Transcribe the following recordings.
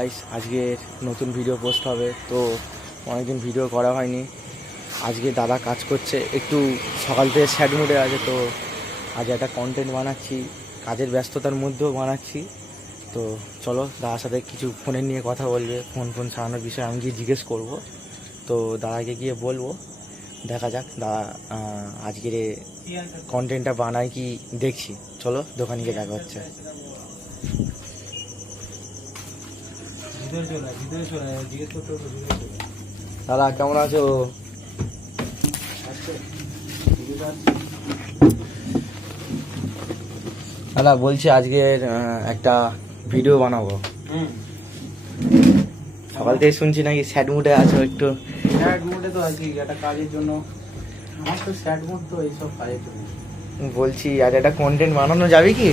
Guys, আজকে নতুন video post হবে। তো অনেকদিন ভিডিও করা হয়নি। আজকে দাদা কাজ করছে, একটু সকাল থেকে স্যাড মুডে আছে। তো আজ একটা কন্টেন্ট বানাচ্ছি, কাজের ব্যস্ততার মধ্যেও বানাচ্ছি। তো চলো দাদার সাথে কিছু ফোনের নিয়ে কথা বলবে, ফোন সারানোর বিষয়ে আমি গিয়ে জিজ্ঞেস করবো। তো দাদাকে গিয়ে বলবো, দেখা যাক দাদা আজকের কন্টেন্টটা বানায় কি দেখছি। চলো দোকানে গিয়ে দেখা হচ্ছে। দাদা কেমন আছো? দাদা বলছি আজকের একটা ভিডিও বানাবো। সকাল থেকে শুনছি নাকি স্যাড মুডে আছো একটু। স্যাড মুডে তো আছি একটা কাজের জন্য। আমার তো স্যাড মুড তো এইসব কাজের জন্য। বলছি আজ একটা কন্টেন্ট বানানো যাবে কি?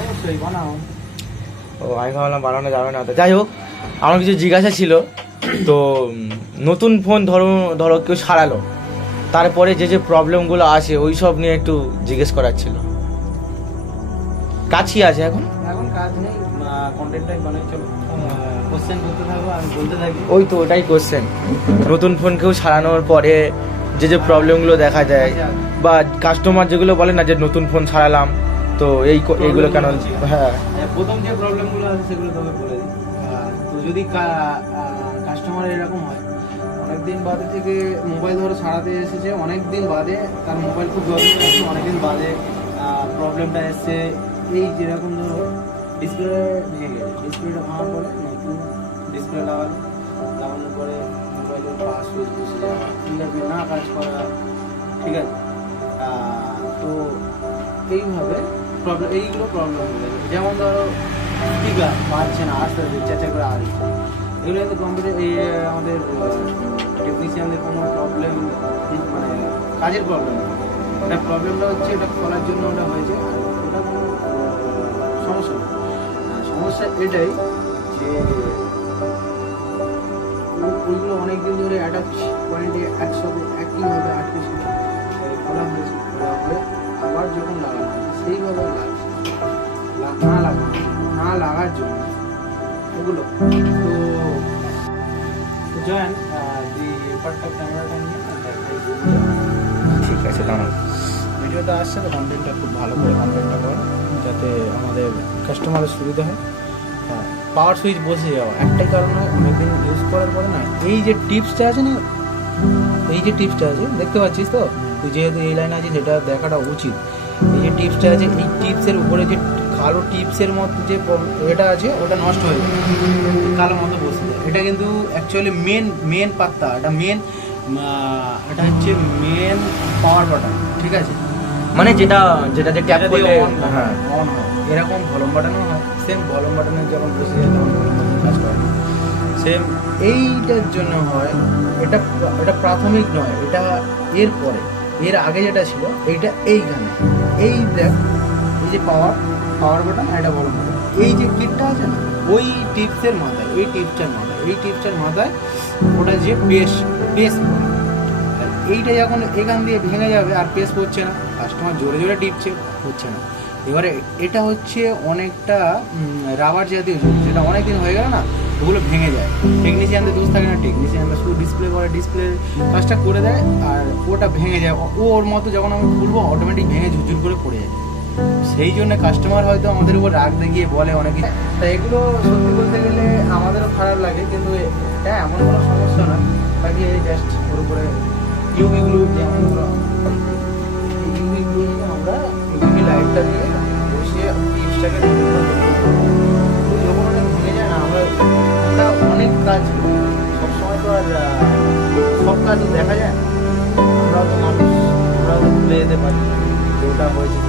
অবশ্যই বানাও। ও আমি ভাবলাম বানানো যাবে না। তো যাই হোক, আমার কিছু জিজ্ঞাসা ছিল। তো নতুন ফোন ধরো কেউ সারালো, তারপরে যে প্রবলেমগুলো আসে ওই সব নিয়ে একটু জিজ্ঞেস করার ছিল। কাজই আছে এখন কাজ নেই, কন্টেন্টটাই বানাই। চলো কোশ্চেন করতে থাকবো, আমি বলতে থাকি। ওই তো ওটাই কোশ্চেন। নতুন ফোন কেউ সারানোর পরে যে প্রবলেমগুলো দেখা যায়, বা কাস্টমার যেগুলো বলে না যে নতুন ফোন সারালাম, তো এইগুলো কেন? হ্যাঁ, প্রথম যে প্রবলেমগুলো আছে সেগুলো তোকে বলে দিই। তো যদি কাস্টমার এরকম হয়, অনেকদিন বাদে থেকে মোবাইল ধরো সারাতে এসেছে, অনেকদিন বাদে তার মোবাইল খুব দরকার আছে, অনেকদিন বাদে প্রবলেমটা এসছে। এই যেরকম ধরো ডিসপ্লে ভেঙে গেছে, ডিসপ্লেটা ভাঙার পরে নতুন ডিসপ্লে লাগানোর পরে মোবাইলের পাওয়ার সুইচ বসে যাওয়া, ফিঙ্গারপ্রিন্ট না কাজ করা, ঠিক আছে। তো এইভাবে এইগুলো প্রবলেম হয়ে যাবে। যেমন ধরো স্পিকার পাচ্ছে না, আস্তে আস্তে চেঁচা করে আওয়াজ হচ্ছে। এগুলো কিন্তু কম্পিউটার আমাদের টেকনিশিয়ানদের কোনো প্রবলেম, মানে কাজের প্রবলেম। এটা প্রবলেমটা হচ্ছে এটা খোলার জন্য ওটা হয়েছে, আর ওটা কোনো সমস্যা না। সমস্যা এটাই যে ওইগুলো অনেকদিন ধরে অ্যাটাচ পয়েন্টে একসাথে একইভাবে আটকে ছিল, খোলা হয়েছে। আবার যখন লাগানো হয় সেইভাবে না লাগার জন্য ওগুলো। তো জয়েন ব্যাপারটা ক্যামেরাটা নিয়ে ঠিক আছে। দাঁড়ান, ভিডিওটা আসছে তো কন্টেন্টটা খুব ভালো করে কন্টেন্টটা করো, যাতে আমাদের কাস্টমারের সুবিধা হয়। হ্যাঁ, পাওয়ার সুইচ বসে যাওয়া একটাই কারণ হয়, অনেকদিন ইউজ করার পরে না এই যে টিপসটা আছে না, এই যে টিপসটা আছে দেখতে পাচ্ছিস তো তুই, যেহেতু এই লাইনে আছে সেটা দেখাটা উচিত। এই যে টিপসটা আছে, এই টিপসের উপরে যে কালো টিপসের মতো যে এটা আছে ওটা নষ্ট হয়ে যায়, কালো মতো বসে যায়। এটা কিন্তু অ্যাকচুয়ালি মেন পাত্তা, এটা হচ্ছে মেন পাওয়ার বাটন, ঠিক আছে। মানে যেটা যে ট্যাপ করলে হ্যাঁ অন হয়, এরকম ভলিউম বাটনও হয়। সেম ভলিউম বাটনের যেমন বসে যায় তেমন কাজ করে, সেম এইটার জন্য হয়। এটা প্রাথমিক নয়, এটা এর পরে, এর আগে যেটা ছিল এইটা এইখানে, এই দেখ এই যে পাওয়ার বাটন, এটা ভলিউম বাটন, এই যে কিটটা আছে না, ওই টিপসের মাথায়, এই টিপসটার মাথায় ওটা যে পেস এইটা যখন এখান দিয়ে ভেঙে যাবে আর পেস পড়ছে না, কাস্টমার জোরে টিপছে, হচ্ছে না। এবারে এটা হচ্ছে অনেকটা রাবার জাতীয় জিনিস, যেটা অনেকদিন হয়ে গেল না, ওগুলো ভেঙে যায়। টেকনিশিয়ানদের দোষ থাকে না, টেকনিশিয়ানরা শুধু ডিসপ্লে কাজটা করে দেয় আর ওটা ভেঙে যায়। ওর মতো যখন আমি খুলবো অটোমেটিক ভেঙে ঝুরঝুর করে পড়ে যায়। সেই জন্য কাস্টমার হয়তো আমাদের উপর রাগ দেখিয়ে বলে অনেক কিছু। তা এগুলো সত্যি বলতে গেলে আমাদেরও খারাপ লাগে, কিন্তু এটা এমন কোনো সমস্যা না। বাকি জাস্ট ওর উপরে ইউভিগুলো, যেমন ইউভিগুলো আমরা ইউভি লাইটটা দিয়ে বসিয়ে টিপসটাকে যখন অনেক ভেঙে যায় না, আমরা অনেক কাজ সবসময় তো আর সব কাজ দেখা যায় না। আমরাও তো মানুষ, আমরাও তো ভুলে যেতে পারি যে ওটা হয়েছে।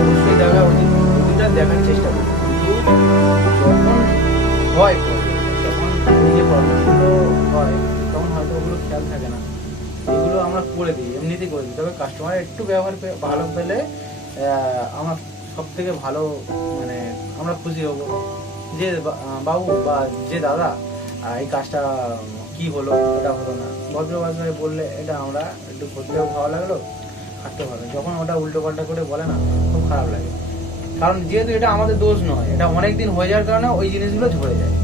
অবশ্যই দেখা উচিত, প্রতিটা দেখার চেষ্টা করি। কিন্তু যখন হয়, যখন এই যে প্রবলেমগুলো হয় তখন হয়তো ওগুলো খেয়াল থাকে না, এগুলো আমরা করে দিই, এমনিতেই করে দিই। তবে কাস্টমার একটু ব্যবহার ভালো পেলে আমরা সব থেকে ভালো, মানে আমরা খুশি হব যে বাবু বা যে দাদা এই কাজটা কি হলো, এটা হলো না, ভদ্র ভাষায় বললে এটা আমরা একটু করতেও ভালো লাগলো, খাটতেও ভালো। যখন ওটা উল্টো পাল্টা করে বলে না, খুব খারাপ লাগে। কারণ যেহেতু এটা আমাদের দোষ নয়, এটা অনেক দিন হয়ে যাওয়ার কারণে ওই জিনিসগুলো ঝরে যায়।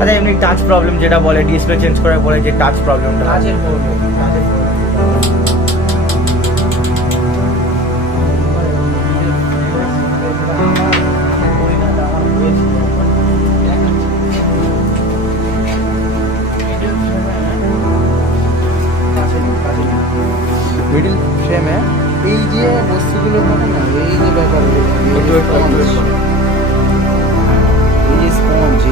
আচ্ছা এমনি টাচ প্রবলেম যেটা বলে, ডিসপ্লে চেঞ্জ করার পরে যে টাচ প্রবলেমটা, কাজের প্রবলেম মিডিল ফ্রেমে এই যে বস্তুগুলো থাকে না, এই যে ব্যাপারগুলো, এই যে স্পঞ্জ,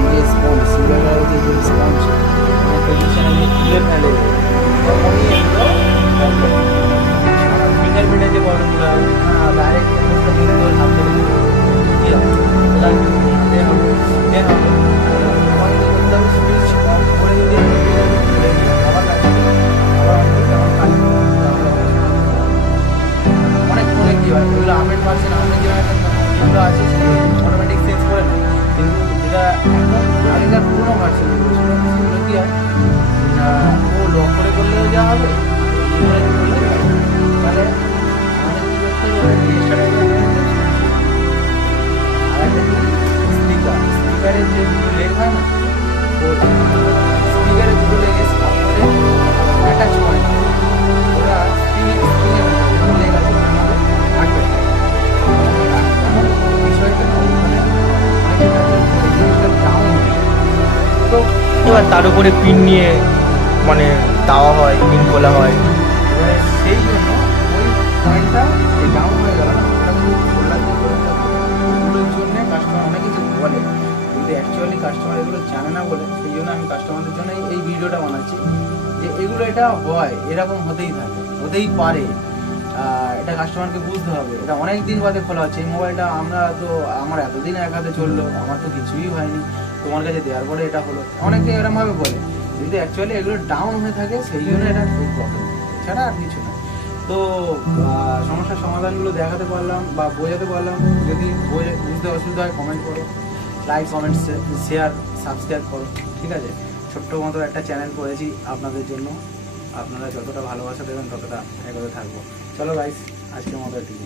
সিলভারের যে স্পঞ্জ পজিশনে তুলে ফেলে, তখনই এগুলো ফিঙ্গারপ্রিন্টের যে প্রবলেমগুলো ডাইরেক্ট হাত ধরে কী হবে, সুইচ অন করে যদি আবার অনেক ফোনে কী হয়, ওইগুলো আপডেট ভার্সন আপডেট যেগুলো আছে অটোমেটিক চেঞ্জ করে না, কিন্তু যেটা এখন আগেকার পুরোনো ভার্সন যেগুলো ছিল সেগুলো কী হয়, ও লক করে করলেও যা হবে, তাহলে আমাদের কী করতে হবে, রেজিস্টারের আর একটা স্পিকারের যে দুটো লেগ হয় না, স্পিকারের দুটো লেগে সামনে অ্যাটাচ হয় না, ওরা স্প্রিংয়ের লেগ আছে আমাদের আটকে বিষয়টা ডাউন। তো এবার তার উপরে পিন নিয়ে মানে দেওয়া হয়, পিন খোলা হয়, এবারে সেই জন্য ওই পয়েন্টটা ডাউন হয়ে গেল না, ওটা কিন্তু খোলা দিয়ে ওগুলোর জন্য কাস্টমার অনেক কিছু বলে, কিন্তু অ্যাকচুয়ালি কাস্টমার এগুলো জানে না বলে, সেই জন্য আমি কাস্টমারদের জন্য এই ভিডিওটা বানাচ্ছি যে এগুলো এটা হয়, এরকম হতেই থাকে, হতেই পারে, এটা কাস্টমারকে বুঝতে হবে। এটা অনেক দিন বাদে খোলা হচ্ছে এই মোবাইলটা, আমার এতদিন এক হাতে চললো, আমার তো কিছুই হয়নি, তোমার কাছে দেওয়ার পরে এটা হলো, অনেকে এরকমভাবে বলে, কিন্তু অ্যাকচুয়ালি এগুলো ডাউন হয়ে থাকে, সেই জন্য এটা খুব প্রবলেম, এছাড়া আর কিছু না। তো সমস্যার সমাধানগুলো দেখাতে পারলাম বা বোঝাতে পারলাম, যদি বুঝতে অসুবিধা হয় কমেন্ট করো, লাইক কমেন্ট শেয়ার সাবস্ক্রাইব করো, ঠিক আছে? ছোট্ট মতো একটা চ্যানেল করেছি আপনাদের জন্য, আপনারা যতটা ভালোবাসা দেবেন ততটা এগোতে থাকবো। চলো গাইস, আজকের মতো এটুকু।